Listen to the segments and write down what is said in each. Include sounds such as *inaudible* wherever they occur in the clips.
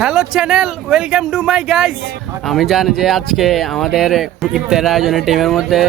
Hello channel welcome to my guys আমি জানি যে আজকে আমাদের ইফতার আয়োজনের টিমের মধ্যে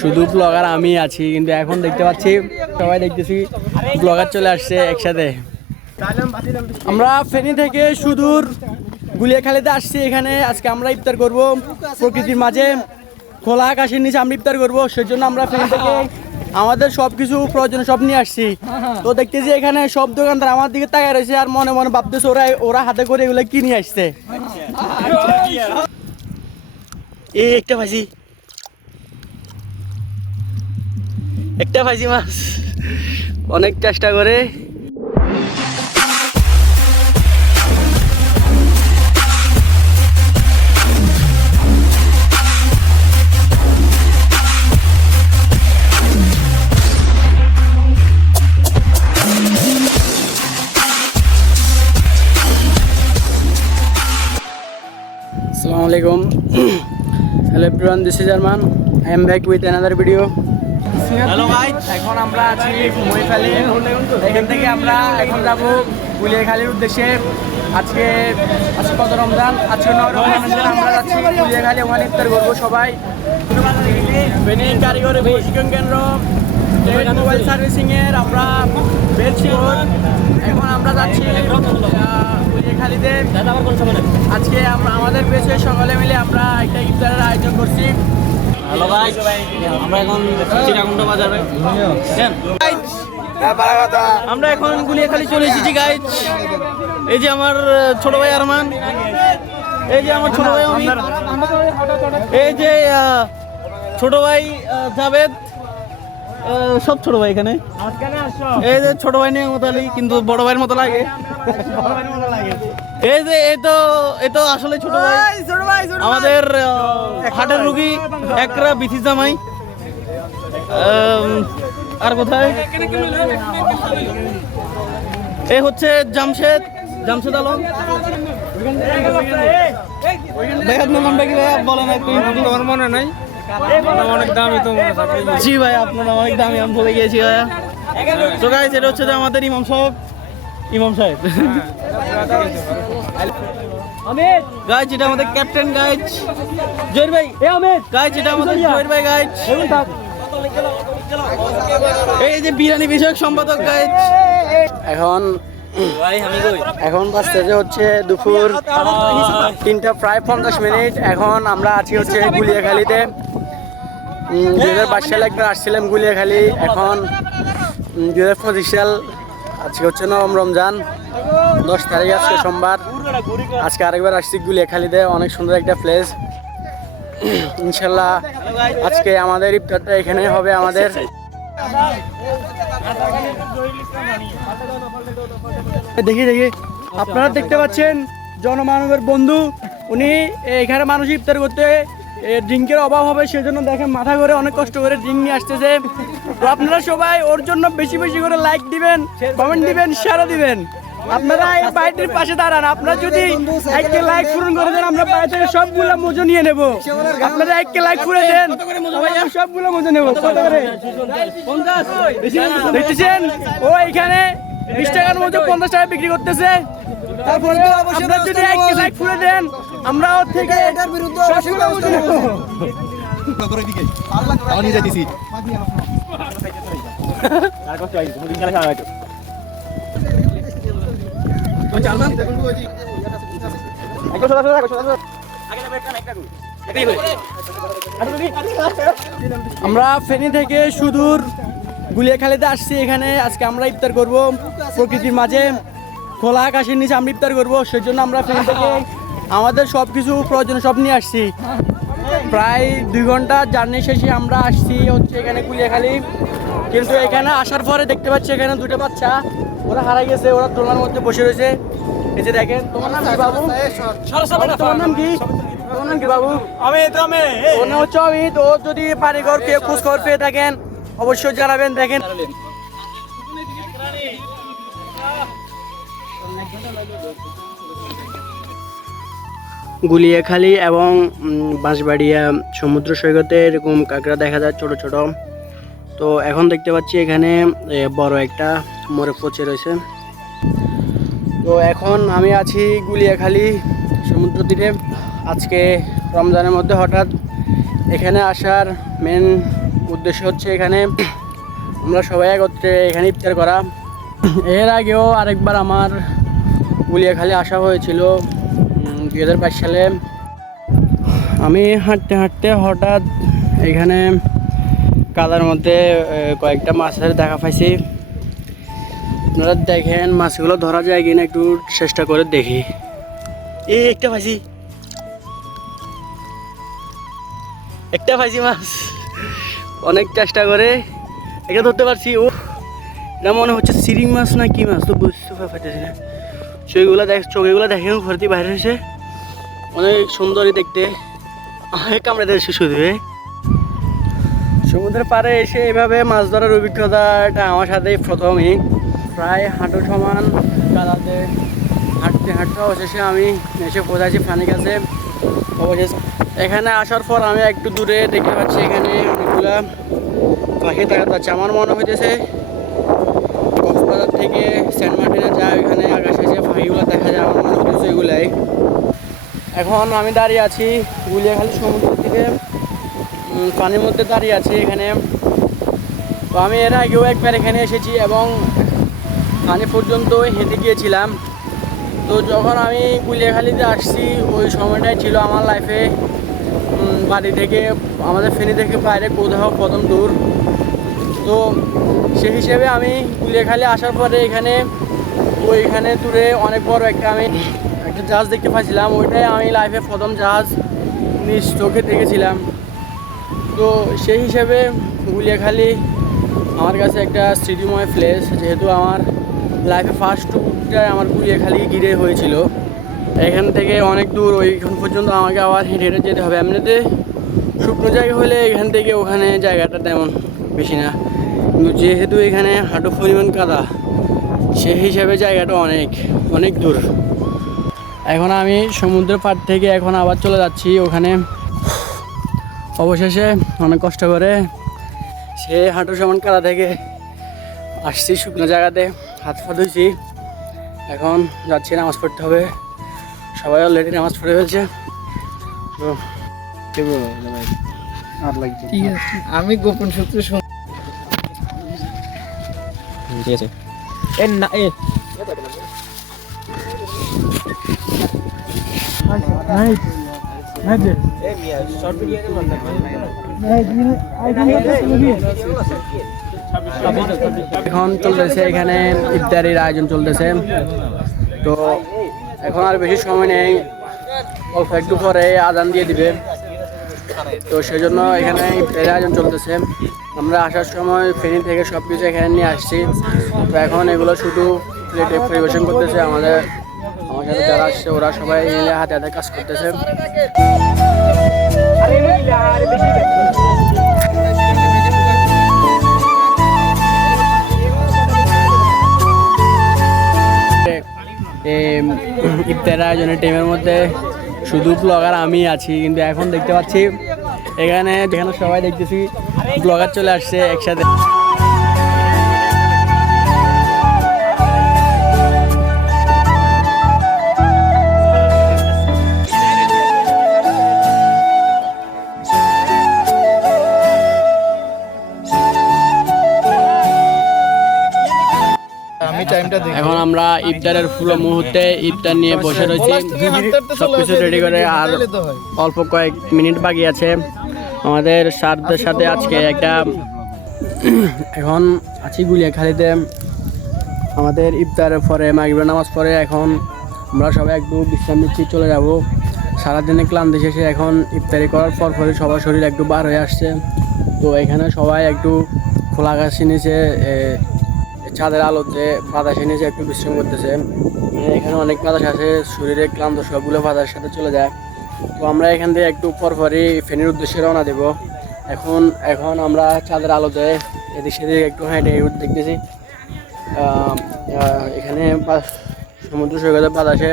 শুধু ব্লগার আমি আছি, কিন্তু এখন দেখতে পাচ্ছি সবাই দেখতেছি ব্লগার চলে আসছে একসাথে। আমরা ফেনী থেকে সুদূর গুলিয়াখালীতে আসছি এখানে, আজকে আমরা ইফতার করব প্রকৃতির মাঝে। খোলা আকাশের নিচে আমরা ইফতার করব, সেজন্য আমরা ফেনী থেকে আমাদের সবকিছু প্রয়োজন সব নিয়ে আসছি। তো দেখতেছি এখানে সব দোকানদার আমার দিকে তাকায় রয়েছে আর মনে মনে ভাবতেছে ওরা ওরা হাতে করে এগুলো কিনে আসছে। এই একটা ভাজি। একটা ভাজি মাছ। অনেক চেষ্টা করে। আসসালামু আলাইকুম hello everyone this is Arman I am back with another video hello guys এখন আমরা আছি মহিখালী এখান থেকে আমরা এখন যাব গুলিয়াখালীর উদ্দেশ্যে। আজকে আজকে কত রমজান? আজকে নয় রমজান। আমরা যাচ্ছি গুলিয়াখালী ওখানে ইফতার করব সবাই। বেনি কারিগরি প্রশিক্ষণ কেন্দ্র। মোবাইল সার্ভিসিং এর আমরা এখন আমরা যাচ্ছি গুলিয়াখালীতে আজকে আমরা আমাদের পেছে সকালে মিলে আমরা একটা ইফতারের আয়োজন করছি। হ্যালো ভাই আমরা এখন চিরাকুণ্ড বাজারে। আমরা এখন গুলিয়াখালী চলে এসেছি গাইজ এই যে আমার ছোট ভাই আরমান। এই যে আমার ছোট ভাই অমিত। এই যে ছোট ভাই জাভেদ। সব ছোট ভাই এখানে। এই যে ছোট ভাই নিয়ে মতো কিন্তু বড় ভাইয়ের মতো লাগে। এই যে এই তো এই তো আসলে ছোট ভাই। আমাদের হাটের রুগী একরা বিথি জামাই। আর কোথায়? এ হচ্ছে জামশেদ জামশেদ আলম। দেখাত নাম কি ভাই বলেন একটু। তোমার মনে নাই। অনেক দামি তো জি ভাই আপনার নাম অনেক দামি আমি ভুলে গিয়েছি ভাইয়া তো গাইস এটা হচ্ছে যে আমাদের ইমাম সাহেব। ইমাম সাহেব। অমিত গাইজ এটা আমাদের ক্যাপ্টেন গাইজ জয়ের ভাই। এ অমিত গাইজ এটা আমাদের জয়ের ভাই গাইজ এই যে বিরিয়ানি বিষয়ক সম্পাদক গাইজ এখন এখন বাজতেছে হচ্ছে দুপুর তিনটা প্রায় পঞ্চাশ মিনিট। এখন আমরা আছি হচ্ছে গুলিয়াখালীতে। উম, দুই হাজার বাইশ সালে একবার আসছিলাম গুলিয়াখালী। এখন দুই হাজার পঁচিশ সাল আজকে হচ্ছে নবম রমজান। দশ তারিখ আজকে সোমবার। আজকে আরেকবার আসছি গুলিয়াখালীতে। অনেক সুন্দর একটা প্লেস ইনশাল্লাহ আজকে আমাদের ইফতারটা এখানে হবে আমাদের। দেখি দেখি। আপনারা দেখতে পাচ্ছেন জনমানবের বন্ধু। উনি এখানে মানুষ ইফতার করতে ড্রিঙ্কের অভাব হবে, সেজন্য দেখেন মাথা করে অনেক কষ্ট করে ড্রিঙ্ক নিয়ে আসতেছে। আপনারা সবাই ওর জন্য বেশি বেশি করে লাইক দিবেন কমেন্ট দিবেন শেয়ারও দিবেন। আপনারা এই বাড়িটির পাশে দাঁড়ান। আপনারা যদি একটা লাইক পূরণ করে দেন আমরা বাড়ি থেকে সবগুলো মজো নিয়ে নেব। আপনারা একটা লাইক করে দেন সবগুলো মজো নেব। কত করে? দেখতেছেন? ও এখানে বিশ টাকার মতো পঞ্চাশ টাকা বিক্রি করতেছে। তারপরে আপনারা যদি এক লাইক ফুলে দেন আমরা ওর থেকে এটার বিরুদ্ধে সবগুলো মজো নেব। আমি যাইতেছি। *laughs* আমরা ফেনী থেকে সুদূর গুলিয়াখালীতে আসছি এখানে। আজকে আমরা ইফতার করব প্রকৃতির মাঝে। খোলা আকাশের নিচে আমরা ইফতার করব সেজন্য আমরা ফেনী থেকে আমাদের সব কিছু প্রয়োজন সব নিয়ে আসছি। প্রায় দুই ঘণ্টা জার্নি শেষে আমরা আসছি হচ্ছে এখানে গুলিয়াখালী। কিন্তু এখানে আসার পরে দেখতে পাচ্ছি এখানে দুটো বাচ্চা। ওরা হারাই গেছে ওরা দোলনার মধ্যে বসে রয়েছে। এই যে দেখেন তোমার নাম কি বাবু? তোমার নাম কি? তোমার নাম কি বাবু? আমি তো আমি ওর নাম হচ্ছে অমিত। ও যদি পানিঘর পেয়ে খোঁজ খবর পেয়ে থাকেন অবশ্যই জানাবেন দেখেন। গুলিয়াখালী এবং উম, বাঁশবাড়িয়া সমুদ্র সৈকতে এরকম কাঁকড়া দেখা যায় ছোট ছোট। তো এখন দেখতে পাচ্ছি এখানে এ, বড় একটা মরে পচে রয়েছে। তো এখন আমি আছি গুলিয়াখালী সমুদ্র তীরে। আজকে রমজানের মধ্যে হঠাৎ এখানে আসার মেন উদ্দেশ্য হচ্ছে এখানে আমরা সবাই একত্রে এখানে ইফতার করা। এর আগেও আরেকবার আমার গুলিয়াখালী আসা হয়েছিল দুই হাজার বাইশ সালে। আমি হাঁটতে হাঁটতে হঠাৎ এখানে কাদার মধ্যে কয়েকটা মাছের দেখা পাইছি। আপনারা দেখেন, মাছগুলো ধরা যায় কিনা একটু চেষ্টা করে দেখি। এই একটা পাইছি। একটা পাইছি মাছ। অনেক চেষ্টা করে। এটা ধরতে পারছি, ও। এটা মনে হচ্ছে সিরিং মাছ না কি মাছ, তো বুঝতে পারতেছি না। সেগুলো দেখ, চোখেগুলো দেখে ভর্তি বাইরে হয়েছে। অনেক সুন্দরই দেখতে। অনেক কামড়ে দেয় শিশু দেবে সমুদ্রের পাড়ে এসে এভাবে মাছ ধরার অভিজ্ঞতাটা আমার সাথে প্রথমই প্রায় হাঁটু সমান কাদাতে হাঁটতে হাঁটতে অবশেষে আমি এসে পৌঁছাচ্ছি পানির কাছে। অবশেষে এখানে আসার পর আমি একটু দূরে দেখতে পাচ্ছি এখানে অনেকগুলা পাখি দেখা যাচ্ছে। আমার মনে হইতেছে কক্সবাজার থেকে সেন্ট মার্টিনে যায় ওইখানে আকাশে যে পাখিগুলো দেখা যায়, আমার মনে হইতেছে এগুলাই। এখন আমি দাঁড়িয়ে আছি গুলিয়াখালী সমুদ্র থেকে পানির মধ্যে দাঁড়িয়ে আছি এখানে। তো আমি এর আগেও একবার এখানে এসেছি এবং পানি পর্যন্ত হেঁটে গিয়েছিলাম। তো যখন আমি গুলিয়াখালীতে আসছি, ওই সময়টাই ছিল আমার লাইফে বাড়ি থেকে, আমাদের ফেনি থেকে বাইরে কোথাও প্রথম দূর। তো সেই হিসেবে আমি গুলিয়াখালী আসার পরে এখানে, ওইখানে দূরে অনেক বড় একটা আমি একটা জাহাজ দেখতে পাচ্ছিলাম ওইটাই আমি লাইফে প্রথম জাহাজ নিজ চোখে দেখেছিলাম। তো সেই হিসেবে গুলিয়াখালী আমার কাছে একটা স্মৃতিময় প্লেস যেহেতু আমার লাইফে ফার্স্ট ট্যুরটাই আমার গুলিয়াখালী ঘিরে হয়েছিল। এখান থেকে অনেক দূর, ওইখান পর্যন্ত আমাকে আবার হেঁটে হেঁটে যেতে হবে। এমনিতে শুকনো জায়গা হলে এখান থেকে ওখানে জায়গাটা তেমন বেশি না। কিন্তু যেহেতু এখানে হাঁটু পরিমাণ কাদা সেই হিসাবে জায়গাটা অনেক অনেক দূর। এখন আমি সমুদ্রের পাড় থেকে এখন আবার চলে যাচ্ছি। ওখানে অবশেষে অনেক কষ্ট করে সে হাঁটু সমান কাদা থেকে আসছি শুকনো জায়গাতে। হাত পা ধুইছি এখন যাচ্ছি নামাজ পড়তে হবে সবাই অলরেডি নামাজ পড়ে ফেলছে তো আর আমি গোপন সূত্রে শুন ঠিক আছে এ না এ এখন চলতেছে এখানে ইফতারির আয়োজন চলতেছে। তো এখন আর বেশি সময় নেই, অল্প একটু পরে আদান দিয়ে দিবে। তো সেই জন্য এখানে ইফতারির আয়োজন চলতেছে। আমরা আসার সময় ফেনি থেকে সব কিছু এখানে নিয়ে আসছি। তো এখন এগুলো শুধু প্লেটে পরিবেশন করতেছে আমাদের, আমার সাথে যারা আসছে ওরা সবাই মিলে হাতে হাতে কাজ করতেছে। ইফতার আয়োজনের টিমের মধ্যে শুধু ব্লগার আমি আছি, কিন্তু এখন দেখতে পাচ্ছি এখানে যেখানে সবাই দেখতেছি ব্লগার চলে আসছে একসাথে। এখন আমরা ইফতারের পুরো মুহূর্তে ইফতার নিয়ে বসে রয়েছি। সবকিছু রেডি করে আর অল্প কয়েক মিনিট বাকি আছে। আমাদের সারদের সাথে আজকে একটা *coughs* এখন আছি গুলিয়াখালীতে। আমাদের ইফতারের পরে মাগরিবের নামাজ পরে এখন আমরা সবাই একটু বিশ্রাম নিচ্ছি চলে যাব। সারাদিনে ক্লান্তি শেষে এখন ইফতারি করার পর পরে সবার শরীর একটু বার হয়ে আসছে। তো এখানে সবাই একটু খোলা আকাশের নিচে এ, ছাদের আলোতে বাতাসে নিচে একটু বিশ্রাম করতেছে। এখানে অনেক বাতাস আছে, শরীরে ক্লান্ত সবগুলো বাতাসের সাথে চলে যায়। তো আমরা এখান থেকে একটু পরপরই ফেনীর উদ্দেশ্যে রওনা দেব। এখন এখন আমরা চাঁদের আলোতে এদিক সেদিক একটু হেঁটে দেখতেছি। এখানে সমুদ্র সৈকতের বাতাসে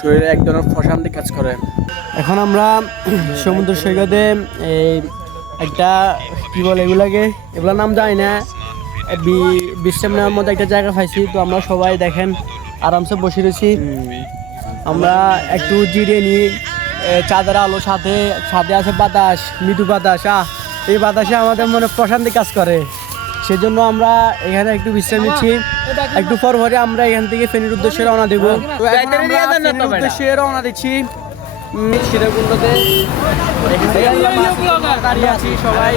শরীরে এক ধরনের প্রশান্তি কাজ করে। এখন আমরা সমুদ্র সৈকতে এই একটা কি বলে এগুলাকে? এগুলোর নাম জানি না। বিশ্রাম নেওয়ার মধ্যে একটা জায়গা পাইছি তো আমরা সবাই দেখেন আরামসে বসে রয়েছি। আমরা একটু জিরিয়ে নিই চাঁদের আলো সাথে সাথে আছে বাতাস মৃদু বাতাস আহ এই বাতাসে আমাদের মনে প্রশান্তি কাজ করে। সেজন্য আমরা এখানে একটু বিশ্রাম নিচ্ছি। একটু পর পরে আমরা এখান থেকে ফেনীর উদ্দেশ্যে রওনা দেব। উদ্দেশ্যে রওনা দিচ্ছি। সীতাকুণ্ডতে দাঁড়িয়ে আছি সবাই।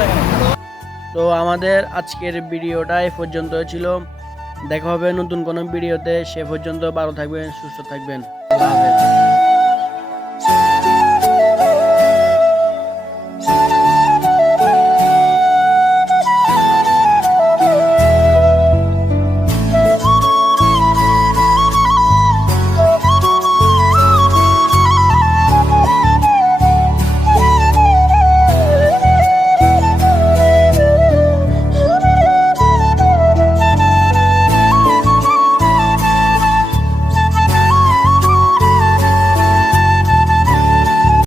তো আমাদের আজকের ভিডিওটা এ পর্যন্ত ছিল। দেখা হবে নতুন কোনো ভিডিওতে। সে পর্যন্ত ভালো থাকবেন, সুস্থ থাকবেন।